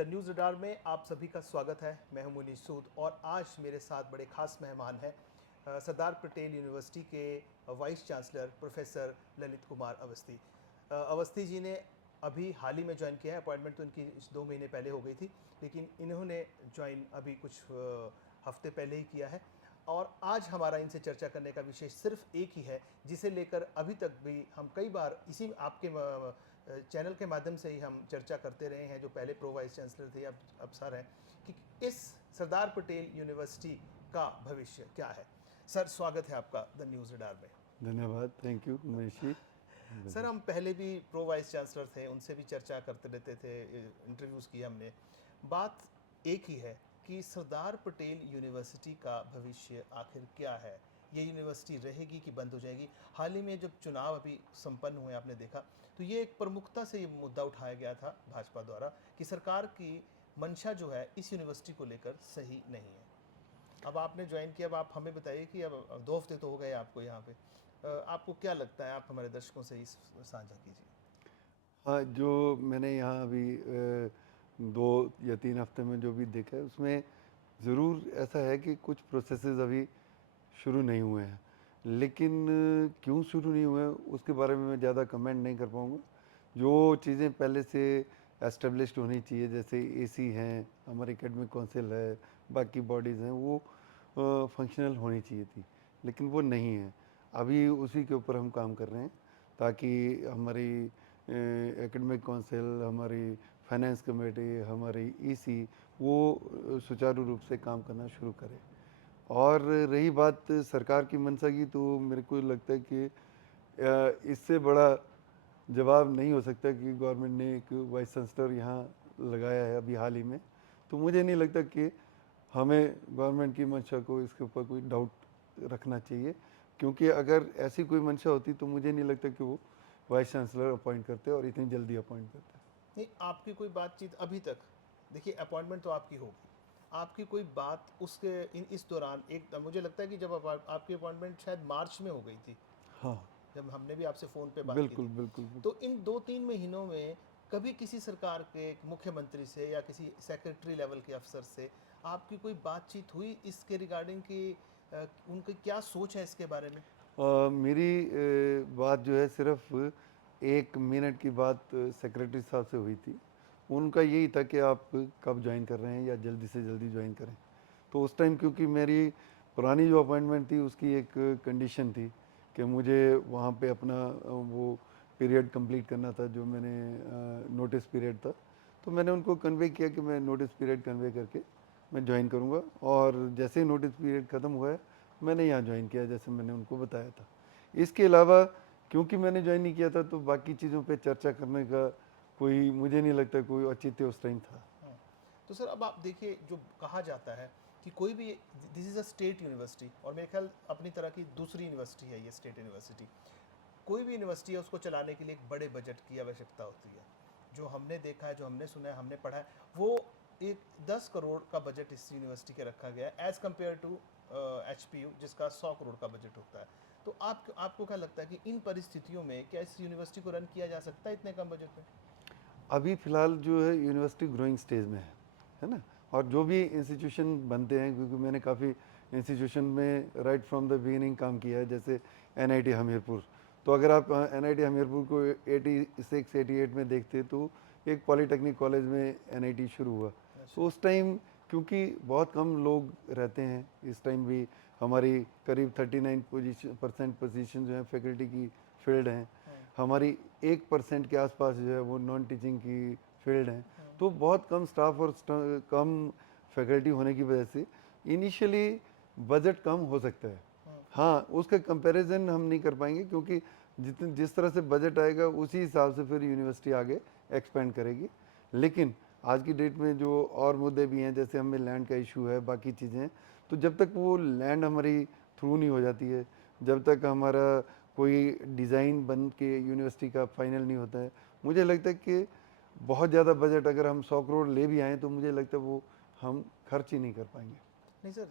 The news radar में आप सभी का स्वागत है। मैं हूं मुनीश सूद और आज मेरे साथ बड़े खास मेहमान हैं सरदार पटेल यूनिवर्सिटी के vice chancellor professor Lalit Kumar Awasthi. Awasthi ji ने अभी हाल ही में ज्वाइन किया है। अपॉइंटमेंट तो इनकी 2 महीने पहले हो गई थी, लेकिन इन्होंने ज्वाइन अभी कुछ हफ्ते पहले ही किया है। और आज हमारा इनसे चर्चा करने का विषय सिर्फ एक ही है, जिसे लेकर अभी तक भी हम कई बार इसी आपके चैनल के माध्यम से ही हम चर्चा करते रहे हैं, जो पहले प्रो वाइस चांसलर थे अब सर हैं, कि इस सरदार पटेल यूनिवर्सिटी का भविष्य क्या है। सर, स्वागत है आपका द न्यूज़ रडार में। धन्यवाद। Thank you Umesh ji. Sir, हम पहले भी प्रो वाइस चांसलर थे, उनसे भी चर्चा करते रहते थे, इंटरव्यूज़ किए हमने। बात एक ही है कि सरदार पटेल यूनिवर्सिटी का भविष्य आखिर क्या है। ये यूनिवर्सिटी रहेगी कि बंद हो जाएगी। हाल ही में जब चुनाव अभी संपन्न हुए, आपने देखा, तो ये एक प्रमुखता से ये मुद्दा उठाया गया था भाजपा द्वारा कि सरकार की मंशा जो है इस यूनिवर्सिटी को लेकर सही नहीं है। अब आपने ज्वाइन किया, अब आप हमें बताइए कि अब 2 हफ्ते तो हो गए आपको यहाँ पे। आपको क्या लगता है, आप हमारे दर्शकों से इस साझा कीजिए। हाँ, जो मैंने यहाँ अभी 2 या 3 हफ्ते में जो भी देखा है उसमें ज़रूर ऐसा है कि कुछ प्रोसेसेस अभी शुरू नहीं हुए हैं, लेकिन क्यों शुरू नहीं हुए हैं उसके बारे में मैं ज़्यादा कमेंट नहीं कर पाऊँगा। जो चीज़ें पहले से एस्टेब्लिश्ड होनी चाहिए, जैसे एसी हैं, हमारी एकेडमिक काउंसिल है, बाकी बॉडीज़ हैं, वो फंक्शनल होनी चाहिए थी, लेकिन वो नहीं है। अभी उसी के ऊपर हम काम कर रहे हैं ताकि हमारी एकेडमिक काउंसिल, हमारी फाइनेंस कमेटी, हमारी ईसी वो सुचारू रूप से काम करना शुरू करे। और रही बात सरकार की मंशा की, तो मेरे को लगता है कि इससे बड़ा जवाब नहीं हो सकता कि गवर्नमेंट ने एक वाइस चांसलर यहाँ लगाया है अभी हाल ही में। तो मुझे नहीं लगता कि हमें गवर्नमेंट की मंशा को इसके ऊपर कोई डाउट रखना चाहिए, क्योंकि अगर ऐसी कोई मंशा होती तो मुझे नहीं लगता कि वो वाइस चांसलर अपॉइंट करते और इतनी जल्दी अपॉइंट करते। नहीं, आपकी कोई बातचीत अभी तक, देखिए अपॉइंटमेंट तो आपकी होगी, आपकी कोई बात उसके इस दौरान, एक मुझे लगता है कि जब आपकी अपॉइंटमेंट शायद मार्च में हो गई थी, हाँ, जब हमने भी आपसे फ़ोन पे बात की बिल्कुल थी, बिल्कुल बिल्कुल। तो इन 2-3 महीनों में कभी किसी सरकार के मुख्यमंत्री से या किसी सेक्रेटरी लेवल के अफसर से आपकी कोई बातचीत हुई इसके रिगार्डिंग कि उनकी क्या सोच है इसके बारे में? मेरी बात जो है सिर्फ 1 मिनट की बात सेक्रेटरी साहब से हुई थी। उनका यही था कि आप कब ज्वाइन कर रहे हैं या जल्दी से जल्दी ज्वाइन करें। तो उस टाइम क्योंकि मेरी पुरानी जो अपॉइंटमेंट थी उसकी एक कंडीशन थी कि मुझे वहाँ पे अपना वो पीरियड कंप्लीट करना था, जो मैंने नोटिस पीरियड था। तो मैंने उनको कन्वे किया कि मैं नोटिस पीरियड कन्वे करके मैं ज्वाइन करूँगा, और जैसे ही नोटिस पीरियड ख़त्म हुआ है मैंने यहाँ ज्वाइन किया, जैसे मैंने उनको बताया था। इसके अलावा क्योंकि मैंने ज्वाइन नहीं किया था तो बाकी चीज़ों पे चर्चा करने का कोई, मुझे नहीं लगता कोई औचित्य उस टाइम था। हाँ। तो सर, अब आप देखिए, जो कहा जाता है कि कोई भी, this is a state university, और मेरे ख्याल अपनी तरह की दूसरी यूनिवर्सिटी है ये स्टेट यूनिवर्सिटी। कोई भी यूनिवर्सिटी है, उसको चलाने के लिए एक बड़े बजट की आवश्यकता होती है। जो हमने देखा है, जो हमने सुना है, हमने पढ़ा है, वो एक 10 करोड़ का बजट इस यूनिवर्सिटी का रखा गया है, एज़ कम्पेयर टू HPU, जिसका 100 करोड़ का बजट होता है। तो आपको क्या लगता है कि इन परिस्थितियों में क्या इस यूनिवर्सिटी को रन किया जा सकता है इतने कम बजट में? अभी फ़िलहाल जो है यूनिवर्सिटी ग्रोइंग स्टेज में है ना। और जो भी इंस्टीट्यूशन बनते हैं, क्योंकि मैंने काफ़ी इंस्टीट्यूशन में राइट फ्रॉम द बिगिनिंग काम किया है, जैसे एनआईटी हमीरपुर। तो अगर आप एनआईटी हमीरपुर को 86-88 में देखते तो एक पॉलीटेक्निक कॉलेज में एनआईटी शुरू हुआ। अच्छा। तो उस टाइम क्योंकि बहुत कम लोग रहते हैं, इस टाइम भी हमारी करीब 39% पोजीशन जो है फैकल्टी की फील्ड हैं। हाँ। हमारी 1% के आसपास जो है वो नॉन टीचिंग की फील्ड हैं। हाँ। तो बहुत कम स्टाफ और कम फैकल्टी होने की वजह से इनिशियली बजट कम हो सकता है। हाँ। हाँ, उसका कंपैरिजन हम नहीं कर पाएंगे, क्योंकि जिस तरह से बजट आएगा उसी हिसाब से फिर यूनिवर्सिटी आगे एक्सपेंड करेगी। लेकिन आज की डेट में जो और मुद्दे भी हैं, जैसे हमें लैंड का इशू है, बाकी चीज़ें हैं, तो जब तक वो लैंड हमारी थ्रू नहीं हो जाती है, जब तक हमारा कोई डिज़ाइन बन के यूनिवर्सिटी का फाइनल नहीं होता है, मुझे लगता है कि बहुत ज़्यादा बजट अगर हम 100 करोड़ ले भी आएँ तो मुझे लगता है वो हम खर्च ही नहीं कर पाएंगे। नहीं सर,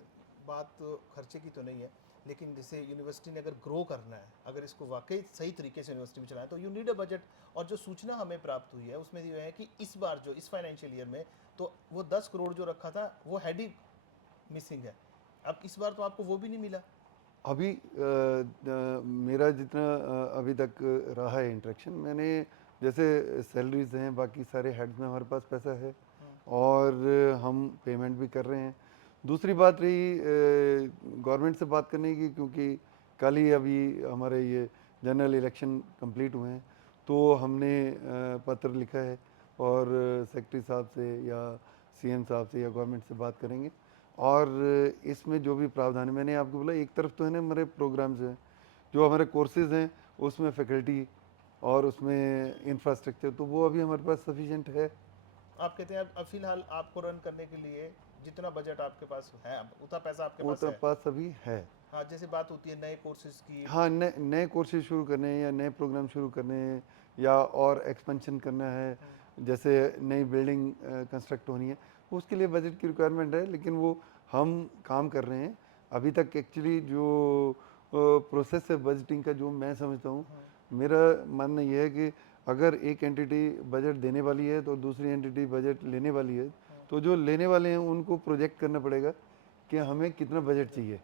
बात तो खर्चे की तो नहीं है, लेकिन जैसे यूनिवर्सिटी ने अगर ग्रो करना है, अगर इसको वाकई सही तरीके से यूनिवर्सिटी में चलाना है, तो यू नीड अ बजट। और जो सूचना हमें प्राप्त हुई है उसमें ये है कि इस बार जो इस फाइनेंशियल ईयर में, तो वो 10 करोड़ जो रखा था वो हेड ही मिसिंग है। अब इस बार तो आपको वो भी नहीं मिला। अभी मेरा जितना अभी तक रहा है इंटरेक्शन, मैंने जैसे सैलरीज हैं, बाकी सारे हेड्स में हमारे पास पैसा है और हम पेमेंट भी कर रहे हैं। दूसरी बात रही गवर्नमेंट से बात करने की, क्योंकि कल ही अभी हमारे ये जनरल इलेक्शन कंप्लीट हुए हैं, तो हमने पत्र लिखा है और सेक्रेटरी साहब से या सीएम साहब से या गवर्नमेंट से बात करेंगे। और इसमें जो भी प्रावधान है, मैंने आपको बोला, एक तरफ तो है ना हमारे प्रोग्राम्स हैं, जो हमारे कोर्सेज हैं, उसमें फैकल्टी और उसमें इंफ्रास्ट्रक्चर, तो वो अभी हमारे पास सफिशिएंट है। आप कहते हैं अब फिलहाल आपको रन करने के लिए जितना बजट आपके पास है, अब उतना पैसा आपके वो पास तो है। पास अभी है। हाँ, जैसे बात होती है नए कोर्सेज की। हाँ, नए नए कोर्सेज शुरू करने हैं या नए प्रोग्राम शुरू करने हैं या और एक्सपेंशन करना है, जैसे नई बिल्डिंग कंस्ट्रक्ट होनी है, उसके लिए बजट की रिक्वायरमेंट है। लेकिन वो हम काम कर रहे हैं। अभी तक एक्चुअली जो प्रोसेस है बजटिंग का, जो मैं समझता हूँ, मेरा मानना यह है कि अगर एक एंटिटी बजट देने वाली है तो दूसरी एंटिटी बजट लेने वाली है, तो जो लेने वाले हैं उनको प्रोजेक्ट करना पड़ेगा कि हमें कितना बजट चाहिए।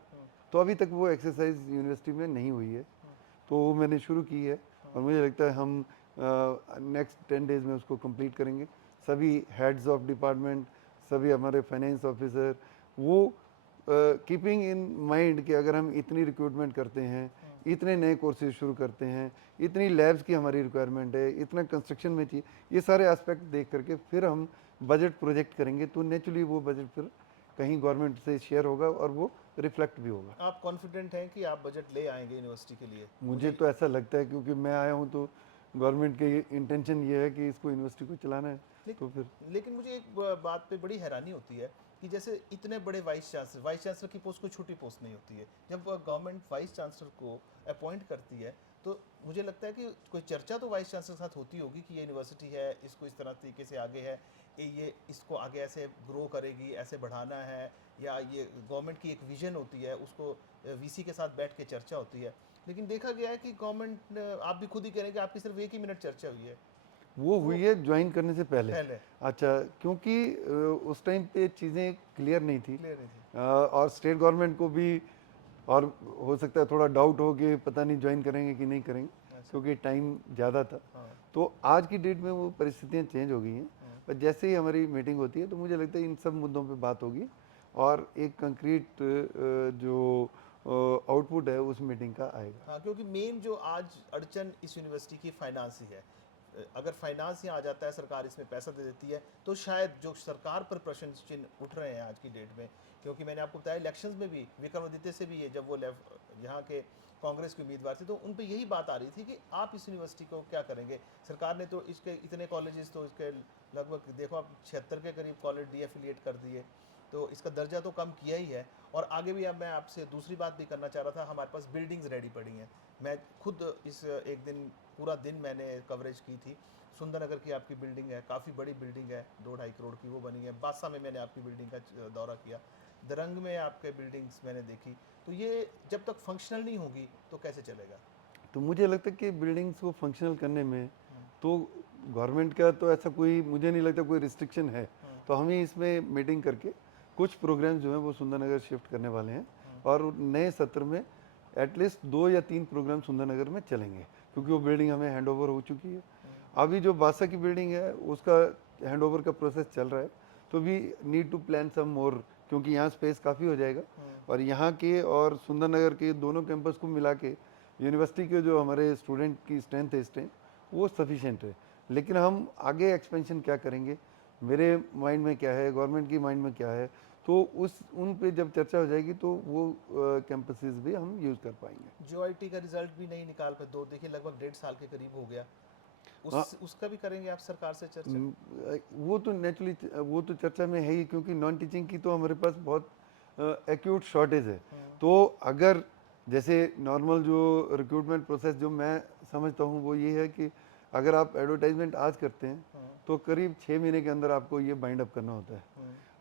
तो अभी तक वो एक्सरसाइज यूनिवर्सिटी में नहीं हुई है, तो वो मैंने शुरू की है और मुझे लगता है हम नेक्स्ट 10 डेज़ में उसको कंप्लीट करेंगे। सभी हेड्स ऑफ डिपार्टमेंट, सभी हमारे फाइनेंस ऑफिसर, वो कीपिंग इन माइंड कि अगर हम इतनी रिक्रूटमेंट करते हैं, इतने नए कोर्सेज शुरू करते हैं, इतनी लैब्स की हमारी रिक्वायरमेंट है, इतना कंस्ट्रक्शन में चाहिए, ये सारे एस्पेक्ट देख करके फिर हम बजट प्रोजेक्ट करेंगे, तो नेचुरली वो बजट फिर कहीं गवर्नमेंट से शेयर होगा और वो रिफ्लेक्ट भी होगा। आप कॉन्फिडेंट हैं कि आप बजट ले आएंगे यूनिवर्सिटी के लिए? मुझे तो ऐसा लगता है, क्योंकि मैं आया हूँ तो गवर्नमेंट की इंटेंशन ये है कि इसको यूनिवर्सिटी को चलाना है, तो फिर लेकिन मुझे एक बात पे बड़ी हैरानी होती है कि जैसे इतने बड़े वाइस चांसलर की पोस्ट कोई छोटी पोस्ट नहीं होती है। जब गवर्नमेंट वाइस चांसलर को अपॉइंट करती है तो मुझे लगता है कि कोई चर्चा तो वाइस चांसलर के साथ होती होगी कि ये यूनिवर्सिटी है, इसको इस तरह तरीके से आगे है, ये इसको आगे ऐसे ग्रो करेगी, ऐसे बढ़ाना है, या ये गवर्नमेंट की एक विजन होती है, उसको वीसी के साथ बैठ के चर्चा होती है। लेकिन देखा गया है कि गवर्नमेंट, आप भी खुद ही कह रहे हैं कि आपकी सिर्फ 1 ही मिनट चर्चा हुई है। वो वो हुई है ज्वाइन करने से पहले। पहले अच्छा, क्योंकि उस टाइम पे चीज़ें क्लियर नहीं थी क्लियर नहीं थी। और स्टेट गवर्नमेंट को भी, और हो सकता है थोड़ा डाउट हो कि पता नहीं ज्वाइन करेंगे कि नहीं करेंगे, अच्छा। क्योंकि टाइम ज़्यादा था। हाँ। तो आज की डेट में वो परिस्थितियाँ चेंज हो गई हैं, पर जैसे ही हमारी मीटिंग होती है तो मुझे लगता है इन सब मुद्दों पे बात होगी और एक कंक्रीट जो आउटपुट है उस मीटिंग का आएगा। हाँ, क्योंकि मेन जो आज अड़चन इस यूनिवर्सिटी की फाइनेंस ही है। अगर फाइनेंस यहाँ आ जाता है, सरकार इसमें पैसा दे देती है, तो शायद जो सरकार पर प्रश्न चिन्ह उठ रहे हैं आज की डेट में, क्योंकि मैंने आपको बताया इलेक्शंस में भी विक्रमादित्य से भी, ये जब वो यहाँ के कांग्रेस के उम्मीदवार थे, तो उन पे यही बात आ रही थी कि आप इस यूनिवर्सिटी को क्या करेंगे। सरकार ने तो इसके इतने कॉलेजेस, तो इसके लगभग देखो आप 76 के करीब कॉलेज डी एफिलिएट कर दिए, तो इसका दर्जा तो कम किया ही है। और आगे भी अब मैं आपसे दूसरी बात भी करना चाह रहा था, हमारे पास बिल्डिंग्स रेडी पड़ी हैं। मैं खुद इस एक दिन पूरा दिन मैंने कवरेज की थी। सुंदरनगर की आपकी बिल्डिंग है, काफ़ी बड़ी बिल्डिंग है, 2-2.5 करोड़ की वो बनी है। बादशाह में मैंने आपकी बिल्डिंग का दौरा किया, दरंग में आपके बिल्डिंग्स मैंने देखी। तो ये जब तक फंक्शनल नहीं होगी तो कैसे चलेगा? तो मुझे लगता है कि बिल्डिंग्स को फंक्शनल करने में तो गवर्नमेंट का तो ऐसा कोई, मुझे नहीं लगता कोई रिस्ट्रिक्शन है। तो हम ही इसमें मीटिंग करके कुछ प्रोग्राम्स जो हैं वो सुंदरनगर शिफ्ट करने वाले हैं और नए सत्र में एटलीस्ट 2 या 3 प्रोग्राम सुंदरनगर में चलेंगे, क्योंकि वो बिल्डिंग हमें हैंड ओवर हो चुकी है। अभी जो बादशाह की बिल्डिंग है उसका हैंडओवर का प्रोसेस चल रहा है, तो we need to plan some more, क्योंकि यहाँ स्पेस काफ़ी हो जाएगा और यहाँ के और सुंदरनगर के दोनों कैंपस को मिला के यूनिवर्सिटी के जो हमारे स्टूडेंट की स्ट्रेंथ है इस टाइम, वो सफिशेंट है। लेकिन हम आगे एक्सपेंशन क्या करेंगे, मेरे माइंड में क्या है, गवर्नमेंट की माइंड में क्या है, तो उस उन पे जब चर्चा हो जाएगी तो वो कैंपसेस भी हम यूज़ कर पाएंगे। जीओआईटी का रिजल्ट भी नहीं निकाल पे, दो देखिए लगभग 1.5 साल के करीब हो गया। हाँ, उसका भी करेंगे आप सरकार से चर्चा? वो तो नेचुरली वो तो चर्चा में है ही, क्योंकि नॉन टीचिंग की तो हमारे पास बहुत एक्यूट शॉर्टेज है। तो अगर जैसे नॉर्मल जो रिक्रूटमेंट प्रोसेस जो मैं समझता हूँ वो ये है कि अगर आप एडवर्टाइजमेंट आज करते हैं तो करीब 6 महीने के अंदर आपको ये बाइंड अप करना होता है,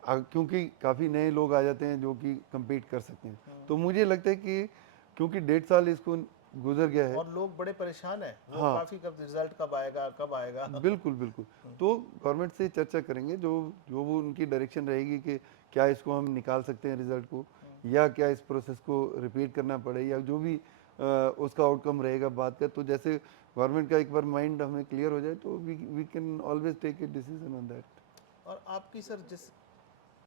क्योंकि काफ़ी नए लोग आ जाते हैं जो कि compete कर सकते हैं। तो मुझे लगता है कि क्योंकि 1.5 साल इसको गुजर गया है। और लोग बड़े परेशान हैं, वो हाँ। काफ़ी कब रिजल्ट कब आएगा, कब आएगा। बिल्कुल, बिल्कुल। तो गवर्नमेंट से चर्चा करेंगे, जो जो वो उनकी डायरेक्शन रहेगी कि क्या इसको हम निकाल सकते हैं रिज़ल्ट को, या क्या इस प्रोसेस को रिपीट करना पड़े, या जो भी उसका आउटकम रहेगा बात का। तो जैसे गवर्नमेंट का एक बार माइंड हमें क्लियर हो जाए तो we can always take a decision on that. और आपकी सर जिस